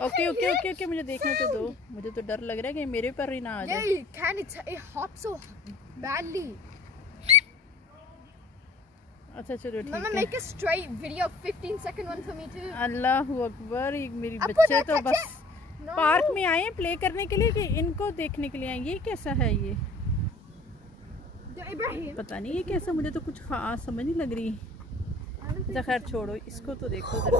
Okay okay okay okay, मुझे देखने तो दो, मुझे तो डर लग रहा है कि मेरे पर ही ना आ जाए। अच्छा चलो ठीक है। make a straight video 15 second one for me too. अल्लाह अकबर, मेरी बच्चे तो बस पार्क में आए हैं प्ले करने के लिए कि इनको देखने के लिए आए। ये कैसा है ये? पता नहीं ये कैसा, मुझे तो कुछ खास समझ नहीं लग रही। अच्छा खैर छोड़ो, इसको तो देखो जरा।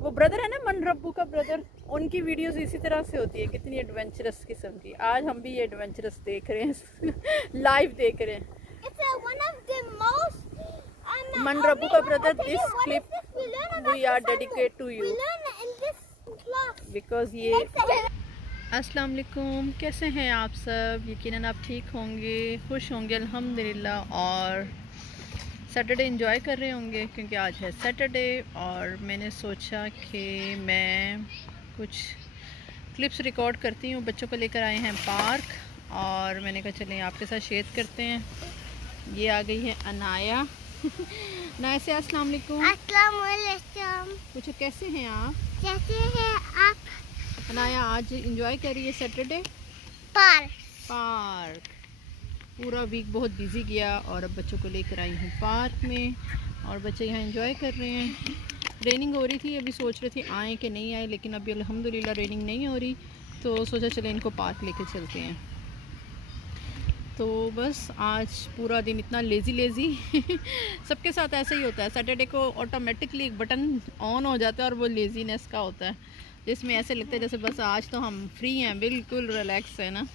वो ब्रदर है ना, मन रब्बू का ब्रदर, उनकी वीडियोस इसी तरह से होती है, कितनी एडवेंचरस किस्म की। आज हम भी ये एडवेंचरस देख रहे हैं लाइव देख रहे हैं। मन रब्बू का brother, this clip we are dedicate to you because ये। अस्सलाम वालेकुम, कैसे हैं आप सब? यकीनन आप ठीक होंगे, खुश होंगे अल्हम्दुलिल्लाह, और सैटरडे एंजॉय कर रहे होंगे क्योंकि आज है सैटरडे। और मैंने सोचा कि मैं कुछ क्लिप्स रिकॉर्ड करती हूँ। बच्चों को लेकर आए हैं पार्क और मैंने कहा चलें आपके साथ शेयर करते हैं। ये आ गई है अनाया। अनाया से अस्सलाम वालेकुम। अस्सलाम वालेकुम। पूछो कैसे हैं आप? कैसे हैं आप? अनाया आज एंजॉय कर रही है सैटरडे पार्क। पूरा वीक बहुत बिजी गया और अब बच्चों को लेकर आई हूँ पार्क में और बच्चे यहाँ एंजॉय कर रहे हैं। रेनिंग हो रही थी, अभी सोच रहे थे आए कि नहीं आए, लेकिन अभी अल्हम्दुलिल्लाह रेनिंग नहीं हो रही, तो सोचा चले इनको पार्क लेके चलते हैं। तो बस आज पूरा दिन इतना लेज़ी सबके साथ ऐसा ही होता है। सैटरडे को ऑटोमेटिकली एक बटन ऑन हो जाता है और वो लेज़ीनेस का होता है, जिसमें ऐसे लगता है जैसे बस आज तो हम फ्री हैं, बिल्कुल रिलैक्स है ना।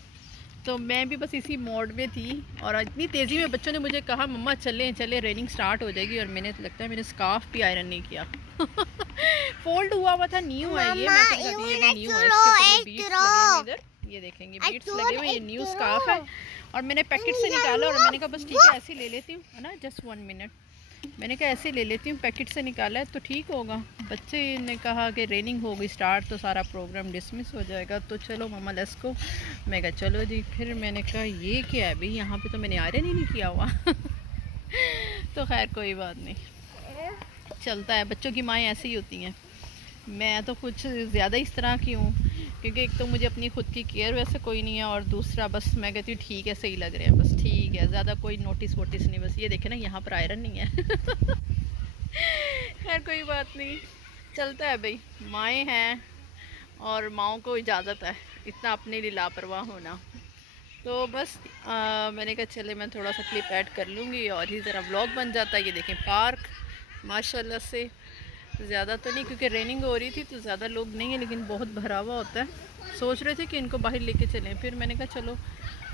तो मैं भी बस इसी मोड में थी और इतनी तेज़ी में बच्चों ने मुझे कहा मम्मा चलें चलें, रेनिंग स्टार्ट हो जाएगी, और मैंने लगता है मैंने स्कार्फ भी आयरन नहीं किया। फोल्ड हुआ था, न्यू है ये, मैं ये न्यू है, इसके बीट्स लगे हुए इधर, ये देखेंगे बीट्स लगे हुए, ये न्यू स्कार्फ है। और मैंने पैकेट से निकाला और मैंने कहा बस ठीक है ऐसे ले लेती हूँ, है ना, जस्ट 1 मिनट। मैंने कहा ऐसे ले लेती हूँ, पैकेट से निकाला है तो ठीक होगा। बच्चे ने कहा कि रेनिंग हो गई स्टार्ट तो सारा प्रोग्राम डिसमिस हो जाएगा, तो चलो मम्मा लेट्स गो। मैं कहा चलो जी। फिर मैंने कहा ये क्या है भाई, यहाँ पे तो मैंने आयरन ही नहीं किया हुआ। तो खैर कोई बात नहीं, चलता है, बच्चों की माएँ ऐसी ही होती हैं। मैं तो कुछ ज़्यादा इस तरह की हूँ क्योंकि एक तो मुझे अपनी खुद की केयर वैसे कोई नहीं है, और दूसरा बस मैं कहती हूँ ठीक है सही लग रहे हैं, बस ठीक है, ज़्यादा कोई नोटिस वोटिस नहीं। बस ये देखे ना यहाँ पर आयरन नहीं है। खैर कोई बात नहीं, चलता है भाई, माएँ हैं और माँओं को इजाज़त है इतना अपने लिए लापरवाह होना। तो बस मैंने कहा चले मैं थोड़ा सा क्लिप ऐड कर लूँगी और ही ज़रा व्लॉग बन जाता है। ये देखें पार्क माशाल्लाह से ज़्यादा तो नहीं क्योंकि रेनिंग हो रही थी तो ज़्यादा लोग नहीं है, लेकिन बहुत भरा हुआ होता है। सोच रहे थे कि इनको बाहर लेके चलें, फिर मैंने कहा चलो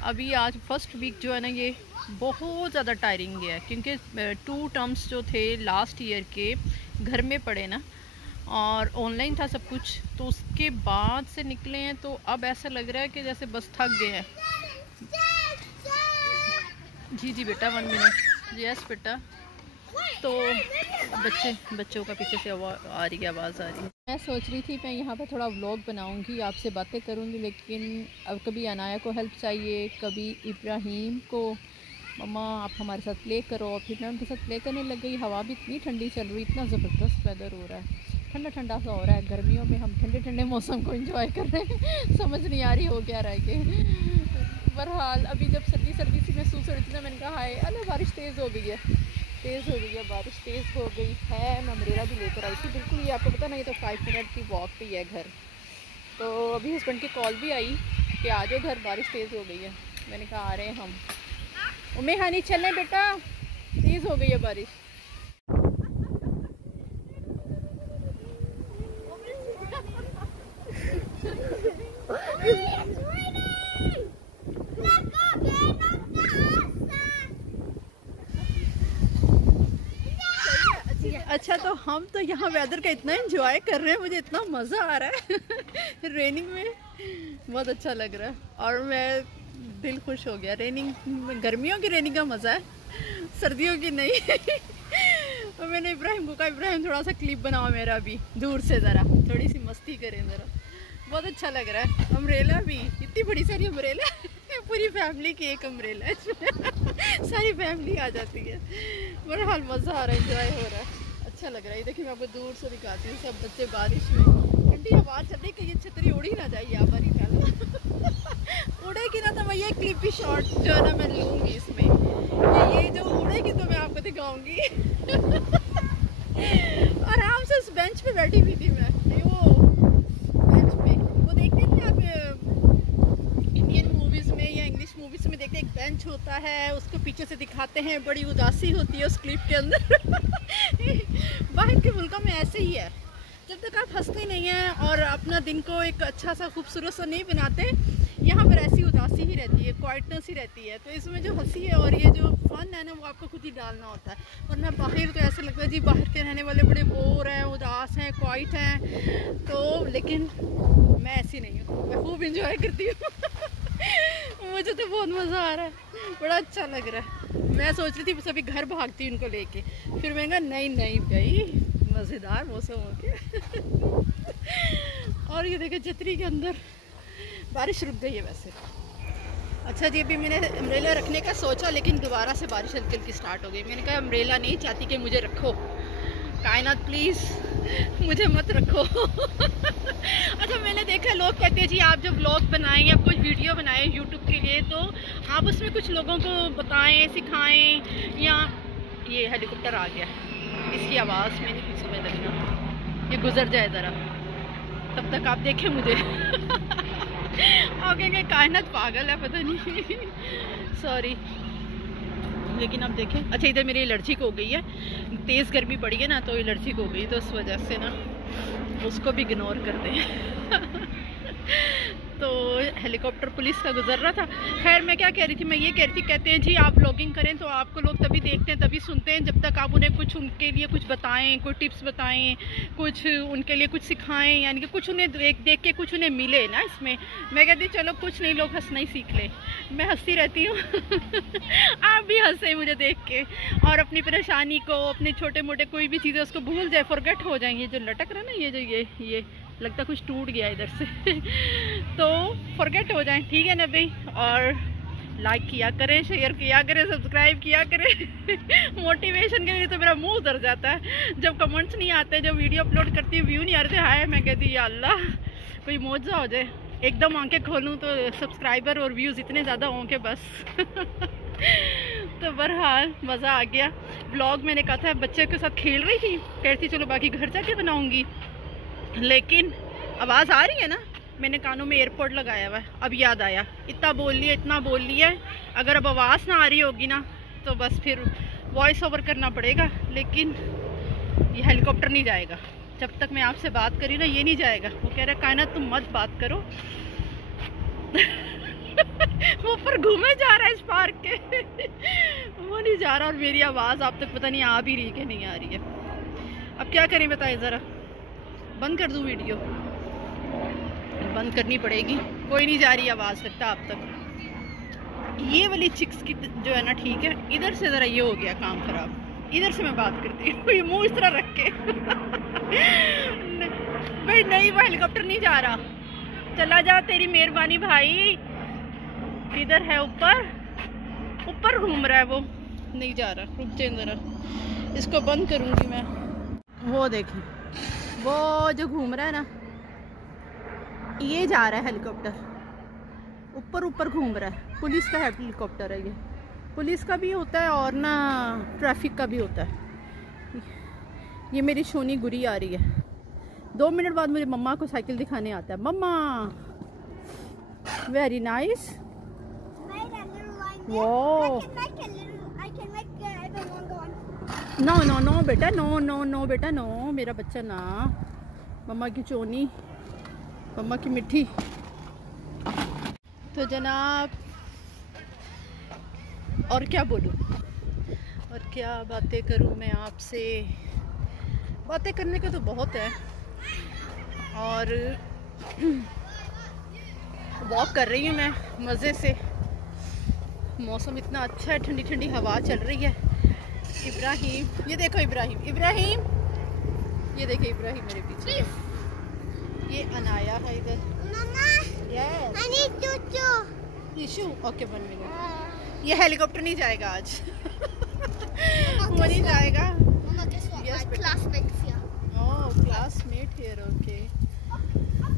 अभी आज फर्स्ट वीक जो है ना ये बहुत ज़्यादा टायरिंग गया है क्योंकि 2 टर्म्स जो थे लास्ट ईयर के घर में पड़े ना, और ऑनलाइन था सब कुछ, तो उसके बाद से निकले हैं तो अब ऐसा लग रहा है कि जैसे बस थक गए हैं। जी जी बेटा 1 मिनट, यस बेटा। तो बच्चों का पीछे से आ रही है, आवाज़ आ रही है। मैं सोच रही थी मैं यहाँ पर थोड़ा व्लॉग बनाऊँगी, आपसे बातें करूँगी, लेकिन अब कभी अनाया को हेल्प चाहिए, कभी इब्राहिम को मम्मा आप हमारे साथ प्ले करो, फिर मैं उनके साथ प्ले करने लग गई। हवा भी इतनी ठंडी चल रही, इतना ज़बरदस्त वेदर हो रहा है, ठंडा ठंडा सा हो रहा है। गर्मियों में हम ठंडे ठंडे मौसम को एंजॉय कर रहे हैं। समझ नहीं आ रही हो क्या रह के। बहरहाल अभी जब सर्दी सर्दी सी महसूस हो रही थी ना, मैंने कहा हाय अल्लाह बारिश तेज़ हो गई है, बारिश तेज़ हो गई है। मैं अम्ब्रेला भी लेकर आई थी, बिल्कुल ये आपको पता नहीं, तो 5 मिनट की वॉक पे है घर। तो अभी हस्बैंड की कॉल भी आई कि आ जाओ घर, बारिश तेज़ हो गई है। मैंने कहा आ रहे हैं हम। उम्मे हानी चलें बेटा, तेज़ हो गई है बारिश। अच्छा तो हम तो यहाँ वेदर का इतना एंजॉय कर रहे हैं, मुझे इतना मज़ा आ रहा है। रेनिंग में बहुत अच्छा लग रहा है और मैं दिल खुश हो गया। रेनिंग गर्मियों की रेनिंग का मज़ा है, सर्दियों की नहीं। और मैंने इब्राहिम को कहा इब्राहिम थोड़ा सा क्लिप बनाओ मेरा भी दूर से, ज़रा थोड़ी सी मस्ती करें ज़रा। बहुत अच्छा लग रहा है। अम्ब्रेला भी इतनी बड़ी सारी अम्ब्रेला, पूरी फैमिली की एक अम्ब्रेला है, सारी फैमिली आ जाती है। बहरहाल मज़ा आ रहा है, एंजॉय हो रहा है, अच्छा लग रहा है। देखिए मैं आपको दूर से दिखाती हूँ, सब बच्चे बारिश में ठंडी हवा चल रही कि ये छतरी उड़ी ना जाए यहाँ पर ही उड़ेगी ना तो मैं ये क्लिप भी शॉट जो है ना मैं लूँगी इसमें, ये जो उड़ेगी तो मैं आपको दिखाऊंगी। आराम से उस बेंच पे बैठी हुई थी मैं, वो बेंच पे, वो देखते थे आप इंडियन मूवीज़ में या इंग्लिश मूवीज़ में देखते एक बेंच होता है, उसको पीछे से दिखाते हैं, बड़ी उदासी होती है उस क्लिप के अंदर। बाहर के मुल्कों में ऐसे ही है, जब तक आप हंसते नहीं हैं और अपना दिन को एक अच्छा सा खूबसूरत सा नहीं बनाते, यहाँ पर ऐसी उदासी ही रहती है, क्वाइटनेस ही रहती है। तो इसमें जो हंसी है और ये जो फन है ना वो आपको खुद ही डालना होता है, वरना बाहर तो ऐसा लगता है जी बाहर के रहने वाले बड़े बोर हैं, उदास हैं, क्वाइट हैं। तो लेकिन मैं ऐसी नहीं हूँ, मैं खूब इंजॉय करती हूँ। मुझे तो बहुत मज़ा आ रहा है, बड़ा अच्छा लग रहा है। मैं सोच रही थी बस अभी घर भागती उनको लेके, फिर मैं कहा नहीं नहीं भाई मज़ेदार मौसम हो गया। और ये देखो छतरी के अंदर बारिश रुक गई है वैसे। अच्छा जी, अभी मैंने अम्ब्रेला रखने का सोचा लेकिन दोबारा से बारिश हल्की हल्की स्टार्ट हो गई। मैंने कहा अम्ब्रेला नहीं चाहती कि मुझे रखो, कायनात प्लीज़ मुझे मत रखो। अच्छा, मैंने देखा लोग कहते हैं जी आप जब व्लॉग बनाएं या कुछ वीडियो बनाएं यूट्यूब के लिए तो आप उसमें कुछ लोगों को बताएं, सिखाएं। या ये हेलीकॉप्टर आ गया, इसकी आवाज़ में नहीं कुछ समय लगना, ये गुजर जाए ज़रा, तब तक आप देखें मुझे। और कहेंगे कायनात पागल है पता नहीं। सॉरी, लेकिन अब देखें। अच्छा, इधर मेरी एलर्जिक हो गई है, तेज़ गर्मी पड़ी है ना तो एलर्जिक हो गई, तो उस वजह से ना उसको भी इग्नोर कर दें। तो हेलीकॉप्टर पुलिस का गुजर रहा था। खैर मैं क्या कह रही थी, मैं ये कह रही थी, कहते हैं जी आप व्लॉगिंग करें तो आपको लोग तभी देखते हैं तभी सुनते हैं जब तक आप उन्हें कुछ उनके लिए कुछ बताएं, कोई टिप्स बताएं, कुछ उनके लिए कुछ सिखाएं, यानी कि कुछ उन्हें देख के कुछ उन्हें मिले ना इसमें। मैं कहती चलो कुछ नहीं, लोग हंसना ही सीख लें। मैं हंसती रहती हूँ। आप भी हंसे मुझे देख के और अपनी परेशानी को, अपने छोटे मोटे कोई भी चीज़ें उसको भूल जाए, फॉरगेट हो जाएंगे। ये जो लटक रहा है ना, ये जो ये लगता कुछ टूट गया इधर से। तो फॉरगेट हो जाए, ठीक है ना भाई। और लाइक किया करें, शेयर किया करें, सब्सक्राइब किया करें। मोटिवेशन के लिए तो मेरा मुंह उतर जाता है जब कमेंट्स नहीं आते, जब वीडियो अपलोड करती हूँ व्यू नहीं आ रहे थे। हाय, मैं कहती या अल्लाह कोई मौजज़ा हो जाए, एकदम आंखें खोलूँ तो सब्सक्राइबर और व्यूज़ इतने ज़्यादा हों कि बस। तो बहरहाल मज़ा आ गया। व्लॉग मैंने कहा था बच्चे के साथ खेल रही थी, कहती चलो बाकी घर जाके बनाऊँगी, लेकिन आवाज़ आ रही है ना, मैंने कानों में एयरपोर्ट लगाया हुआ है। अब याद आया, इतना बोल लिया, इतना बोल लिया, अगर अब आवाज़ ना आ रही होगी ना तो बस फिर वॉइस ओवर करना पड़ेगा। लेकिन ये हेलीकॉप्टर नहीं जाएगा जब तक मैं आपसे बात करी ना, ये नहीं जाएगा। वो कह रहा है कायनात तुम मत बात करो। वो ऊपर घूमे जा रहा है इस पार्क के। वो नहीं जा रहा और मेरी आवाज़ आप तक पता नहीं आ भी रही कि नहीं आ रही है। अब क्या करें बताएं ज़रा, बंद कर दूं वीडियो? बंद करनी पड़ेगी, कोई नहीं जा रही आवाज़ लगता आप तक। ये वाली चिक्स की जो है ना, ठीक है, इधर से ज़रा ये हो गया काम ख़राब, इधर से मैं बात करती हूँ। ये मुँह इस तरह रख के। भाई नहीं, वो हेलीकॉप्टर नहीं जा रहा, चला जा, तेरी मेहरबानी भाई। इधर है, ऊपर घूम रहा है, वो नहीं जा रहा। रुक जाए ज़रा, इसको बंद करूँगी मैं। वो देखें, वो जो घूम रहा है ना, ये जा रहा है हेलीकॉप्टर, ऊपर घूम रहा है। पुलिस का हेलीकॉप्टर है ये, पुलिस का भी होता है और ना ट्रैफिक का भी होता है। ये मेरी सोनी गुरी आ रही है। 2 मिनट बाद मुझे मम्मा को साइकिल दिखाने आता है। मम्मा वेरी नाइस। वो नो बेटा, नो बेटा, नो, मेरा बच्चा ना। मम्मा की चोनी, मम्मा की मिठी। तो जनाब और क्या बोलूँ और क्या बातें करूँ मैं आपसे। बातें करने का तो बहुत है। और वॉक कर रही हूँ मैं मज़े से, मौसम इतना अच्छा है, ठंडी ठंडी हवा चल रही है। इब्राहिम, ये देखो इब्राहिम, ये देखो इब्राहिम मेरे पीछे। ये अनाया है इधर। Yes, I need tissue. Okay, 1 minute. ये हेलीकॉप्टर नहीं जाएगा आज। वो नहीं जाएगा। Mama, guess what? Yes, My classmates here. Oh, classmate here, okay.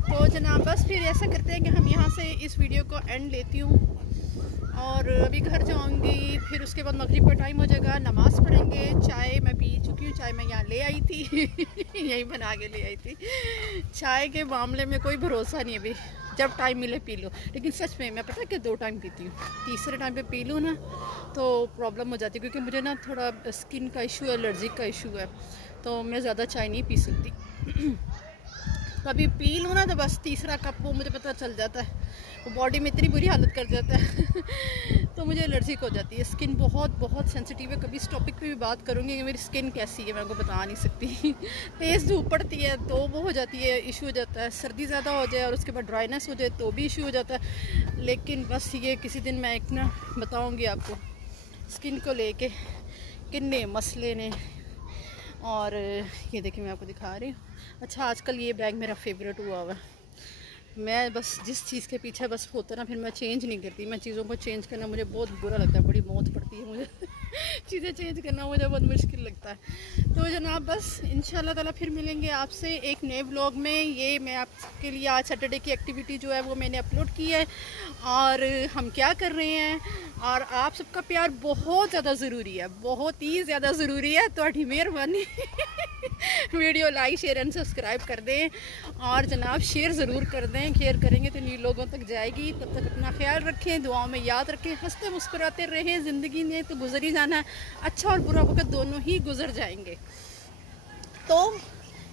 तो जनाब बस फिर ऐसा करते हैं कि हम यहाँ से इस वीडियो को एंड लेती हूँ और अभी घर जाऊँगी। फिर उसके बाद मगरिब का टाइम हो जाएगा, नमाज़ पढ़ेंगे। चाय मैं पी चुकी हूँ, चाय मैं यहाँ ले आई थी यहीं बना के ले आई थी। चाय के मामले में कोई भरोसा नहीं, अभी जब टाइम मिले पी लो। लेकिन सच में मैं पता है कि 2 टाइम पीती हूँ, तीसरे टाइम पे पी लूँ ना तो प्रॉब्लम हो जाती है, क्योंकि मुझे ना थोड़ा स्किन का इशू है, एलर्जी का इशू है, तो मैं ज़्यादा चाय नहीं पी सकती। कभी पी लूँ ना तो बस तीसरा कप वो मुझे पता चल जाता है, वो बॉडी में इतनी बुरी हालत कर जाता है तो मुझे एलर्जी हो जाती है। स्किन बहुत सेंसिटिव है। कभी इस टॉपिक पे भी बात करूँगी कि मेरी स्किन कैसी है, मैं आपको बता नहीं सकती तेज़ धूप पड़ती है तो वो हो जाती है, इशू हो जाता है। सर्दी ज़्यादा हो जाए और उसके बाद ड्राइनेस हो जाए तो भी इशू हो जाता है। लेकिन बस ये किसी दिन मैं एक ना बताऊँगी आपको स्किन को लेके कितने मसले ने। और ये देखिए मैं आपको दिखा रही हूँ। अच्छा, आजकल ये बैग मेरा फेवरेट हुआ है। मैं बस जिस चीज़ के पीछे बस होता ना, फिर मैं चेंज नहीं करती। मैं चीज़ों को चेंज करना मुझे बहुत बुरा लगता है, बड़ी मौत पड़ती है मुझे चीज़ें चेंज करना मुझे बहुत मुश्किल लगता है। तो जनाब बस इंशाल्लाह ताला फिर मिलेंगे आपसे एक नए व्लॉग में। ये मैं आपके लिए आज सैटरडे की एक्टिविटी जो है वो मैंने अपलोड की है और हम क्या कर रहे हैं, और आप सबका प्यार बहुत ज़्यादा ज़रूरी है, बहुत ही ज़्यादा ज़रूरी है। तो मेहरबानी video like share and subscribe कर दें और जनाब शेयर ज़रूर कर दें। शेयर करेंगे तो न्यू लोगों तक जाएगी। तब तक अपना ख्याल रखें, दुआओं में याद रखें, हंसते मुस्कुराते रहें। ज़िंदगी में तो गुजर ही जाना है, अच्छा और बुरा वक्त दोनों ही गुजर जाएंगे। तो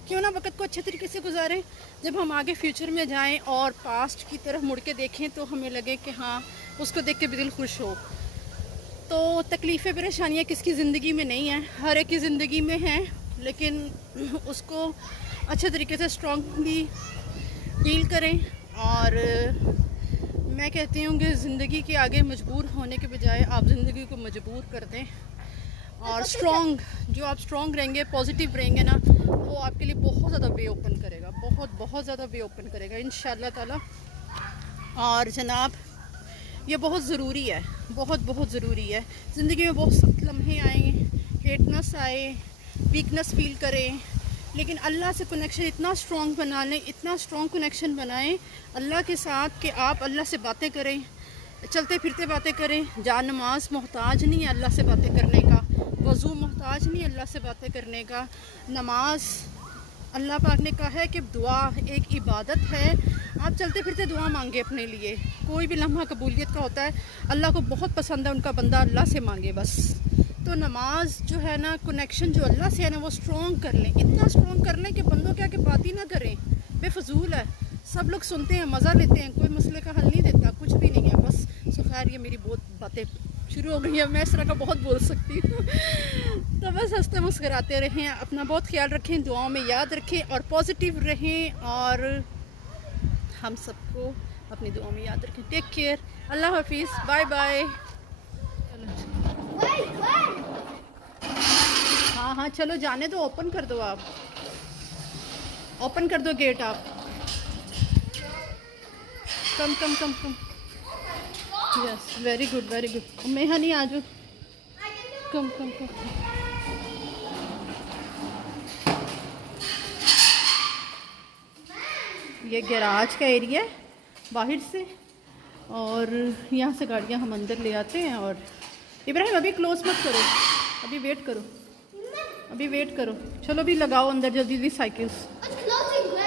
क्यों ना वक्त को अच्छे तरीके से गुजारें। जब हम आगे फ्यूचर में जाएं और पास्ट की तरफ मुड़ के देखें तो हमें लगे कि हाँ, उसको देख के भी दिल खुश हो। तो तकलीफ़ें परेशानियाँ किसकी ज़िंदगी में नहीं हैं, हर एक की ज़िंदगी में हैं, लेकिन उसको अच्छे तरीके से स्ट्रॉन्गली डील करें। और मैं कहती हूँ कि ज़िंदगी के आगे मजबूर होने के बजाय आप ज़िंदगी को मजबूर कर दें। और स्ट्रॉन्ग, जो आप स्ट्रॉन्ग रहेंगे, पॉजिटिव रहेंगे ना, वो आपके लिए बहुत ज़्यादा वे ओपन करेगा, बहुत ज़्यादा वे ओपन करेगा इंशाल्लाह ताला। और जनाब ये बहुत ज़रूरी है, बहुत ज़रूरी है। ज़िंदगी में बहुत सख्त लम्हे आए, हेटनेस आए, वीकनेस फील करें, लेकिन अल्लाह से कनेक्शन इतना स्ट्रॉन्ग बना लें, इतना स्ट्रॉन्ग कनेक्शन बनाएं अल्लाह के साथ कि आप अल्लाह से बातें करें, चलते फिरते बातें करें। जान नमाज मोहताज नहीं है अल्लाह से बातें करने का, वज़ू मोहताज नहीं अल्लाह से बातें करने का। नमाज अल्लाह पाक ने कहा है कि दुआ एक इबादत है। आप चलते फिरते दुआ मांगे अपने लिए। कोई भी लम्हा कबूलियत का होता है, अल्लाह को बहुत पसंद है उनका बंदा अल्लाह से मांगे बस। तो नमाज जो है ना, कनेक्शन जो अल्लाह से है ना, वो स्ट्रॉन्ग कर लें, इतना स्ट्रॉन्ग कर लें कि बंदों क्या कि बात ही ना करें, बेफजूल है। सब लोग सुनते हैं, मज़ा लेते हैं, कोई मसले का हल नहीं देता, कुछ भी नहीं है बस। सो खैर, ये मेरी बहुत बातें शुरू हो गई है, मैं इस तरह का बहुत बोल सकती हूँ तो बस हंसते मुस्कुराते रहें, अपना बहुत ख्याल रखें, दुआओं में याद रखें और पॉजिटिव रहें। और हम सबको अपनी दुआओं में याद रखें। टेक केयर, अल्लाह हाफिज़, बाय बाय। हाँ चलो जाने दो, ओपन कर दो, आप ओपन कर दो गेट। आप कम। Yes, very good. मेहा नहीं, आ जाओ, कम। ये गैराज का एरिया है बाहर से, और यहाँ से गाड़ियाँ हम अंदर ले आते हैं। और इब्राहिम अभी क्लोज मत करो, अभी वेट करो, चलो अभी लगाओ अंदर जल्दी साइकिल्स,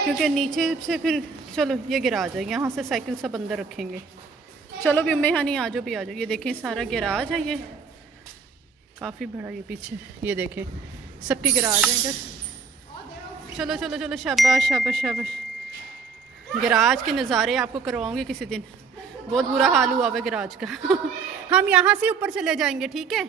क्योंकि नीचे से फिर चलो ये गैराज है, यहाँ से साइकिल सब अंदर रखेंगे। चलो भी उम्मे हानी आ जाओ। ये देखें सारा गैराज है, ये काफ़ी बड़ा, ये पीछे ये देखें सबके गैराज है इधर। चलो शाबाश। गैराज के नज़ारे आपको करवाऊंगी किसी दिन, बहुत बुरा हाल हुआ है गैराज का हम यहाँ से ऊपर चले जाएंगे, ठीक है।